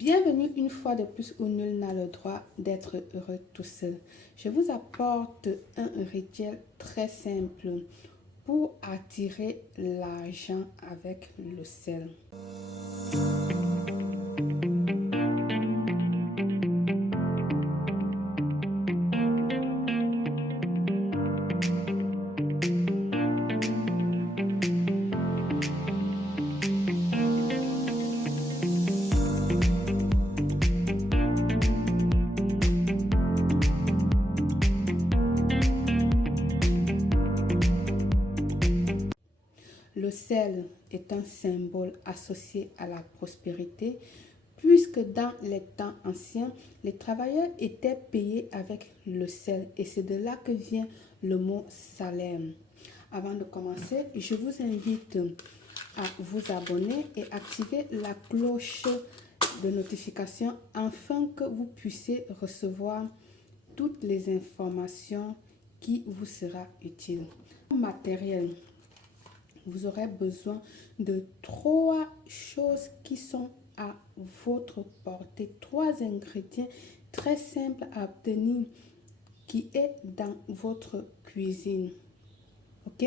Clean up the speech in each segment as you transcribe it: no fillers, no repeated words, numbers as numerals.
Bienvenue une fois de plus où nul n'a le droit d'être heureux tout seul. Je vous apporte un rituel très simple pour attirer l'argent avec le sel. Le sel est un symbole associé à la prospérité, puisque dans les temps anciens, les travailleurs étaient payés avec le sel et c'est de là que vient le mot salaire. Avant de commencer, je vous invite à vous abonner et activer la cloche de notification afin que vous puissiez recevoir toutes les informations qui vous sera utile. Matériel. Vous aurez besoin de 3 choses qui sont à votre portée. 3 ingrédients très simples à obtenir qui est dans votre cuisine. Ok?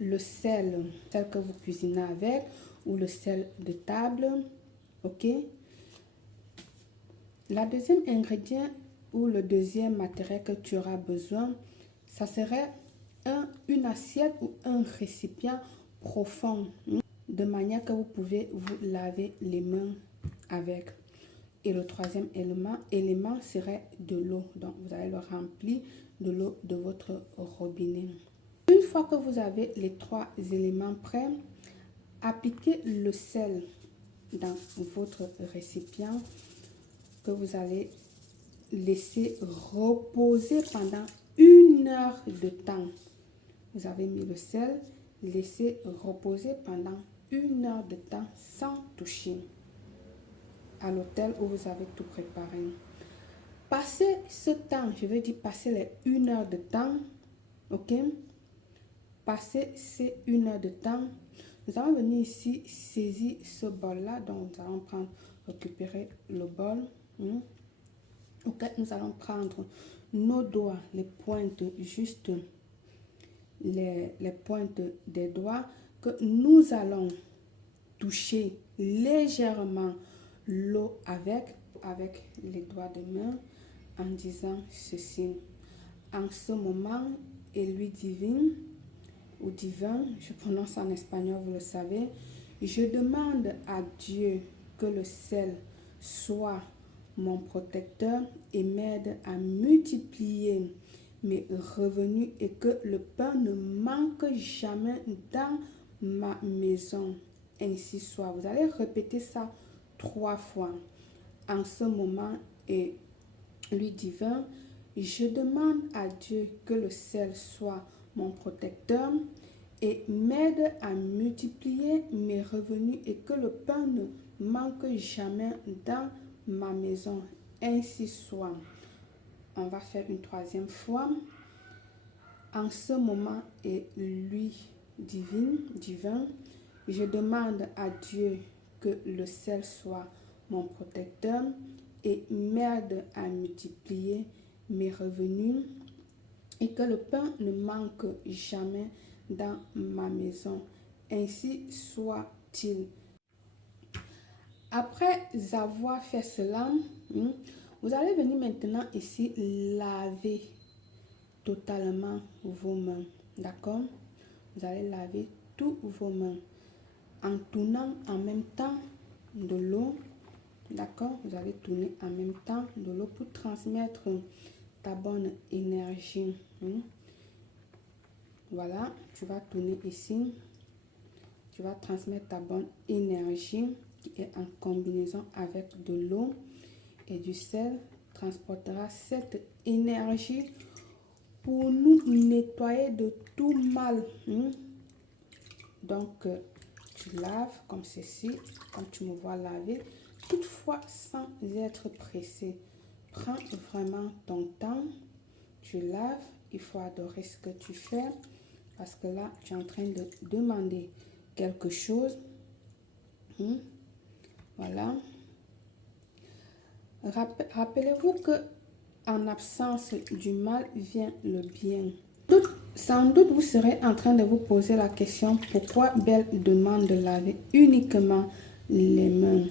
Le sel que vous cuisinez avec ou le sel de table. Ok? La deuxième ingrédient ou le deuxième matériel que tu auras besoin, ça serait une assiette ou un récipient profond, de manière que vous pouvez vous laver les mains avec. Et le troisième élément serait de l'eau. Donc, vous allez le remplir de l'eau de votre robinet. Une fois que vous avez les 3 éléments prêts, appliquez le sel dans votre récipient que vous allez laisser reposer pendant 1 heure de temps. Vous avez mis le sel, laissez reposer pendant 1 heure de temps sans toucher à l'hôtel où vous avez tout préparé. Passez ce temps, je veux dire passer les 1 heure de temps, ok? Passez ces 1 heure de temps. Nous allons venir ici saisir ce bol-là, donc nous allons récupérer le bol. Ok, nous allons prendre nos doigts, les pointes juste les pointes des doigts que nous allons toucher légèrement l'eau avec les doigts de main en disant ceci. En ce moment, et lui divine ou divin, je prononce en espagnol, vous le savez, je demande à Dieu que le sel soit mon protecteur et m'aide à multiplier mes revenus et que le pain ne manque jamais dans ma maison. Ainsi soit. Vous allez répéter ça 3 fois. En ce moment et lui divin, je demande à Dieu que le sel soit mon protecteur et m'aide à multiplier mes revenus et que le pain ne manque jamais dans ma maison. Ainsi soit. On va faire une 3e fois. En ce moment et lui divin, je demande à Dieu que le sel soit mon protecteur et m'aide à multiplier mes revenus et que le pain ne manque jamais dans ma maison. Ainsi soit-il. Après avoir fait cela, vous allez venir maintenant ici laver totalement vos mains. D'accord? Vous allez laver tous vos mains en tournant en même temps de l'eau. D'accord? Vous allez tourner en même temps de l'eau pour transmettre ta bonne énergie. Voilà, tu vas tourner ici. Tu vas transmettre ta bonne énergie qui est en combinaison avec de l'eau et du sel. Transportera cette énergie pour nous nettoyer de tout mal. Donc, tu laves comme ceci, comme tu me vois laver, toutefois sans être pressé. Prends vraiment ton temps, tu laves, il faut adorer ce que tu fais parce que là, tu es en train de demander quelque chose. Voilà. Rappelez-vous que en absence du mal vient le bien. Sans doute, vous serez en train de vous poser la question pourquoi Belle demande de laver uniquement les mains.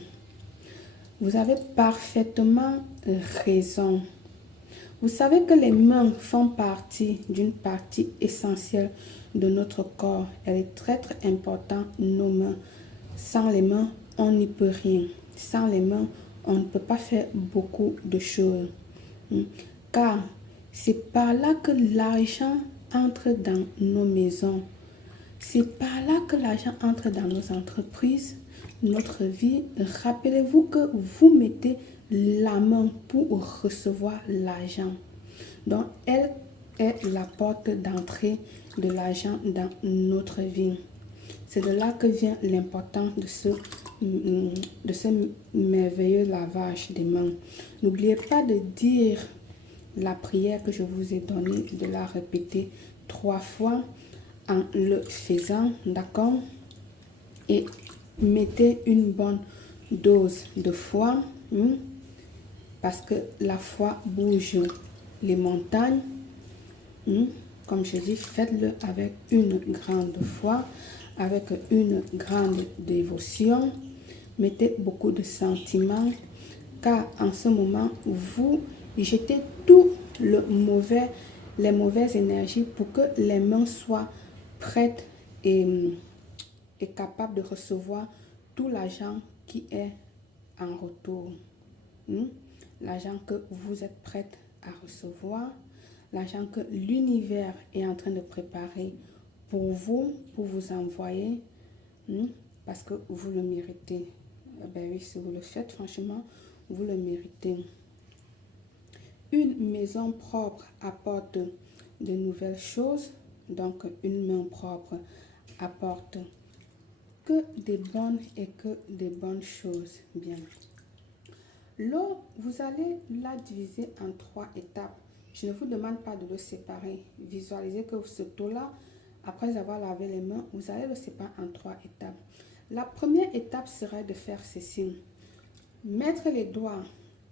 Vous avez parfaitement raison. Vous savez que les mains font partie d'une partie essentielle de notre corps. Elle est très très importante, nos mains. Sans les mains, on n'y peut rien. Sans les mains, on ne peut pas faire beaucoup de choses. Car c'est par là que l'argent entre dans nos maisons. C'est par là que l'argent entre dans nos entreprises, notre vie. Rappelez-vous que vous mettez la main pour recevoir l'argent. Donc, elle est la porte d'entrée de l'argent dans notre vie. C'est de là que vient l'importance de ce merveilleux lavage des mains. N'oubliez pas de dire la prière que je vous ai donnée, de la répéter 3 fois en le faisant, d'accord? Et mettez une bonne dose de foi, parce que la foi bouge les montagnes. Comme je dis, faites-le avec une grande foi, avec une grande dévotion. Mettez beaucoup de sentiments, car en ce moment, vous jetez tout les mauvaises énergies pour que les mains soient prêtes et capables de recevoir tout l'argent qui est en retour. L'argent que vous êtes prête à recevoir, l'argent que l'univers est en train de préparer pour vous envoyer, parce que vous le méritez. Ben oui, si vous le faites, franchement, vous le méritez. Une maison propre apporte de nouvelles choses, donc une main propre apporte que des bonnes et que des bonnes choses. Bien. L'eau, vous allez la diviser en 3 étapes. Je ne vous demande pas de le séparer. Visualisez que ce taux-là, après avoir lavé les mains, vous allez le séparer en 3 étapes. La première étape serait de faire ceci. Mettre les doigts,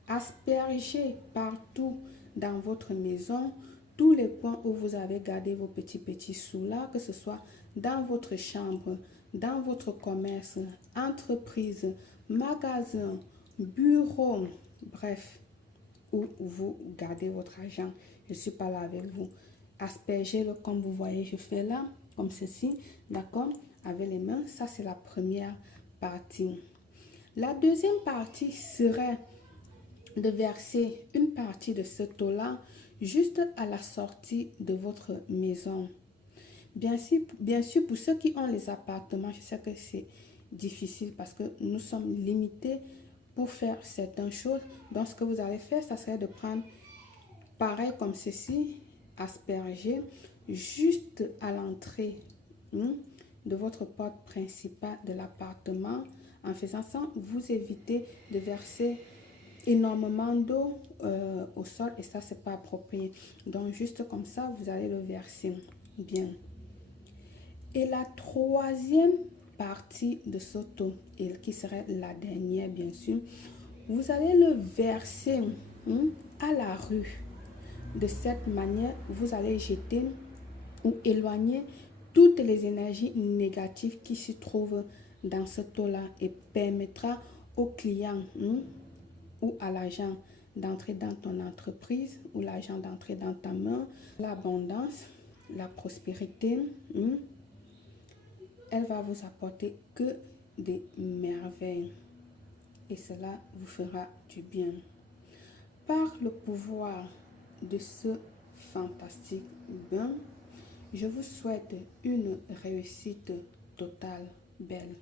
asperger partout dans votre maison, tous les coins où vous avez gardé vos petits sous là, que ce soit dans votre chambre, dans votre commerce, entreprise, magasin, bureau, bref, où vous gardez votre argent. Je ne suis pas là avec vous. Aspergez-le comme vous voyez, je fais là, comme ceci, d'accord, avec les mains. Ça, c'est la première partie. La deuxième partie serait de verser une partie de ce taux-là juste à la sortie de votre maison. Bien sûr, pour ceux qui ont les appartements, je sais que c'est difficile parce que nous sommes limités pour faire certaines choses. Donc, ce que vous allez faire, ça serait de prendre pareil comme ceci, asperger juste à l'entrée de votre porte principale de l'appartement. En faisant ça, vous évitez de verser énormément d'eau au sol et ça, c'est pas approprié. Donc, juste comme ça, vous allez le verser bien. Et la troisième partie de ce taux, et qui serait la dernière bien sûr, vous allez le verser à la rue. De cette manière, vous allez jeter ou éloigner toutes les énergies négatives qui se trouvent dans ce taux-là et permettra au client ou à l'agent d'entrer dans ton entreprise ou l'agent d'entrer dans ta main. L'abondance, la prospérité, elle va vous apporter que des merveilles et cela vous fera du bien. Par le pouvoir de ce fantastique bain, je vous souhaite une réussite totale, Belle.